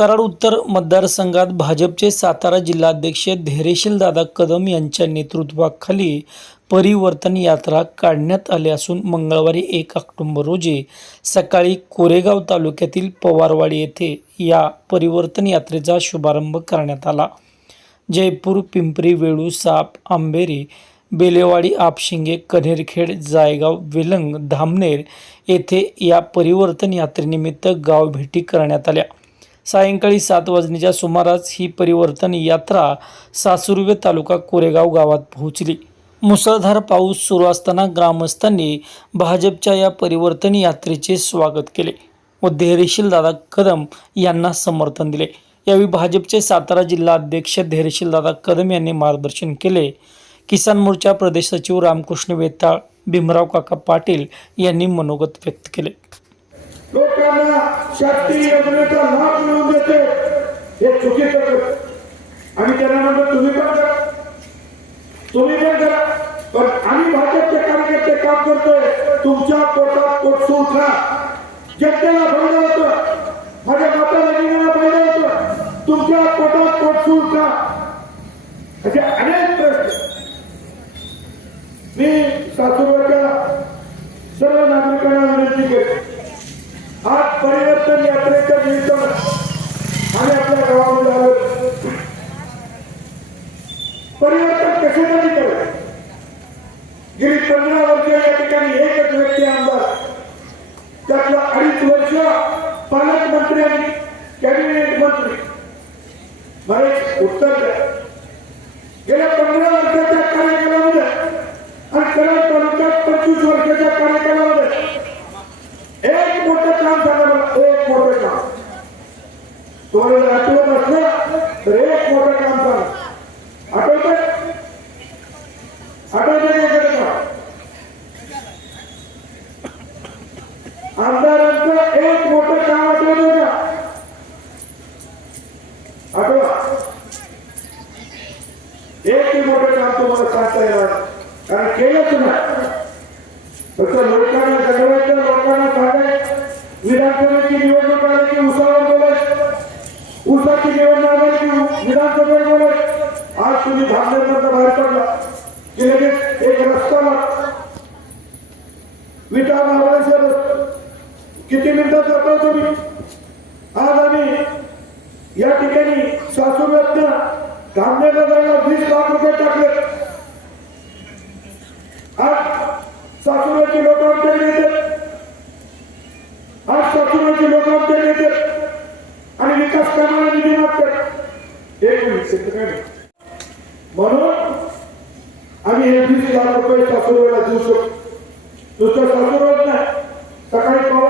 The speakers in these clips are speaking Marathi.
कराड उत्तर मतदारसंघात भाजपचे सातारा जिल्हाध्यक्ष धैर्यशील दादा कदम यांच्या नेतृत्वाखाली परिवर्तन यात्रा काढण्यात आली असून मंगळवारी एक ऑक्टोंबर रोजी सकाळी कोरेगाव तालुक्यातील पवारवाडी येथे या परिवर्तन यात्रेचा शुभारंभ करण्यात आला. जयपूर पिंपरी वेळू साप आंबेरी बेलेवाडी आपशिंगे कन्हेरखेड जायगाव वेलंग धामनेर येथे या परिवर्तन यात्रेनिमित्त गाव भेटी करण्यात आल्या. सायंकाळी सात वाजण्याच्या सुमारास ही परिवर्तन यात्रा सासुर्वे तालुका कोरेगाव गावात पोहोचली. मुसळधार पाऊस सुरू असताना ग्रामस्थांनी भाजपच्या या परिवर्तन यात्रेचे स्वागत केले व धैर्यशील दादा कदम यांना समर्थन दिले. यावेळी भाजपचे सातारा जिल्हा अध्यक्ष धैर्यशील दादा कदम यांनी मार्गदर्शन केले. किसान मोर्चा प्रदेश सचिव रामकृष्ण वेताळ भीमराव काका पाटील यांनी मनोगत व्यक्त केले. लोकांना शासकीय योजनेचा लाभ मिळवून देते. हे चुकीचं करत आणि त्यांना म्हणतो तुम्ही पण करा. तुम्ही पण करा. पण आम्ही भाजपचे कार्यकर्ते काम करतोय. तुमच्या पोटात पोट खा जनतेला फायदा होतं. माझ्या माता भगिनीला फायदा होतं. तुमच्या पोटात पोट खा असे अनेक प्रश्न. मी सासूबाईच्या सर्व नागरिकांना विनंती करतो. आज परिवर्तन यात्रेच्या निमित्तानं आम्ही आपल्या गावामध्ये आलो. परिवर्तन कशासाठी करत गेली पंधरा वर्ष या ठिकाणी एकच व्यक्ती आमदार. त्यातला अडीच वर्ष पालकमंत्री आणि कॅबिनेट मंत्री. मला एक उत्तर द्या. गेल्या पंधरा वर्षाच्या कार्यक्रमामध्ये आणि कराड तालुक्यात पंचवीस वर्षाच्या कार्यकालामध्ये एक मोठं काम सांगा मला एक मोठं काम तुम्हाला जर आठवत असलं तर एक मोठं काम सांगा आठवतंय आठवतंय का एखादं काम आमदारांचं एक मोठं काम आठवत का आठवा. एक मोठं काम तुम्हाला सांगता येणार. कारण केलं तुम्ही फक्त लोकांना जगवायचं लोकांना सांगायचं. विधानसभेची निवडणूक आली की उसावर बोलत उसाची निवडणूक आली की विधानसभेत बोलत आज तुम्ही धामनेरमधनं बाहेर पडला. की लगेच एक रस्ता लागतो. विटा महाबळेश्वर किती मिनिटात जाता तुम्ही? आज आम्ही या ठिकाणी सासूरत्न धामनेरला जायला वीस लाख रुपये टाकले. आज सासूराची लोक आमच्याकडे येतात आज सासूराची लोक आमच्याकडे येतात आणि विकास कामाला निधी मागतात. एक मिनिट काय म्हणून आम्ही हे वीस लाख रुपये सासूरवाला देऊ शकतो. दुसरं सासूरवाद नाही. सकाळी पवारवाडीकडनं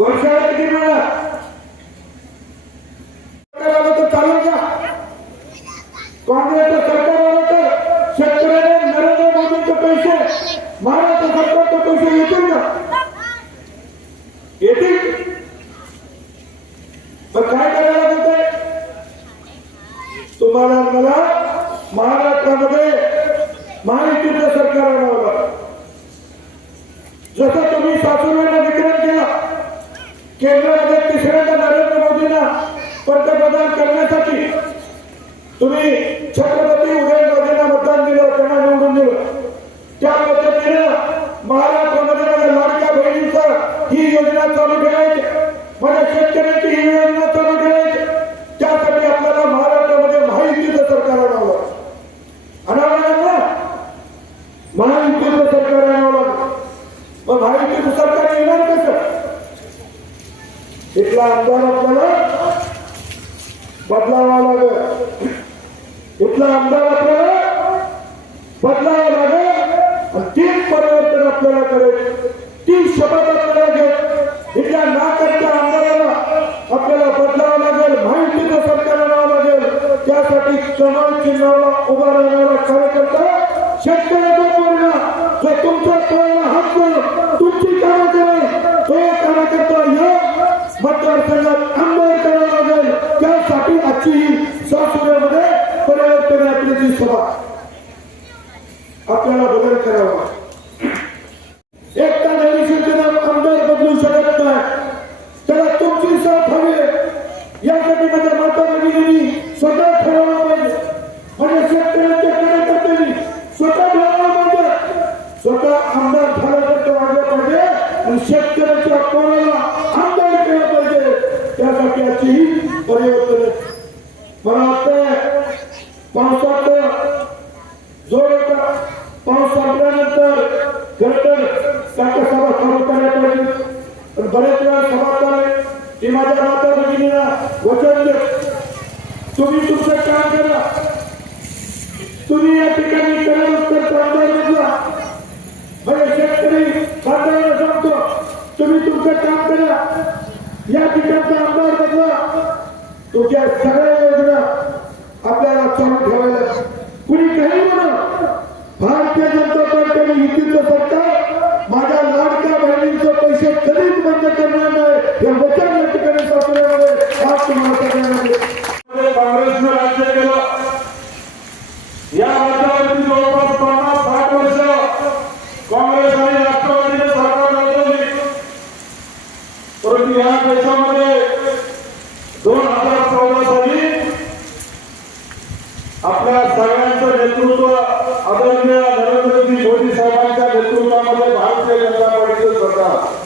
वर्षाला किती मिळणार आलं तर चालेल का काँग्रेसचं सरकार आलं तर नरेंद्र मोदींचे पैसे महाराष्ट्र सरकारचे पैसे येतील का? येतील. काय करायला लागते तुम्हाला मला महाराष्ट्रामध्ये महायुतीचं सरकार आणावं लागलं जसं तुम्ही सासूरवाडीला केंद्रामध्ये तिसऱ्यांदा नरेंद्र मोदींना पंतप्रधान करण्यासाठी तुम्ही छत्रपती इथला आमदार आपल्याला बदलावा लागेल. इथला आमदार आपल्याला बदलावा लागेल. आणि तीन परिवर्तन आपल्याला करायचे तीन शपथ आपल्याला घ्यायची इथल्या ना करता आमदाराला आपल्याला बदलावं लागेल. माहितीचं सरकार आणावं लागेल. त्यासाठी कमल चिन्हाला उभा राहणारा कार्यकर्ता शेतकऱ्याचा falou, त्यांच्या सभा सुरू करण्यात आली पण बरेच वेळा समाजाने ती माझ्या माता भगिनीला वचन तुम्ही तुमचं काम करा. तुम्ही या ठिकाणी म्हणजे शेतकरी बांधवांना सांगतो तुम्ही तुमचं काम करा. या ठिकाणचा आमदार तुमच्या सगळ्या Tchau.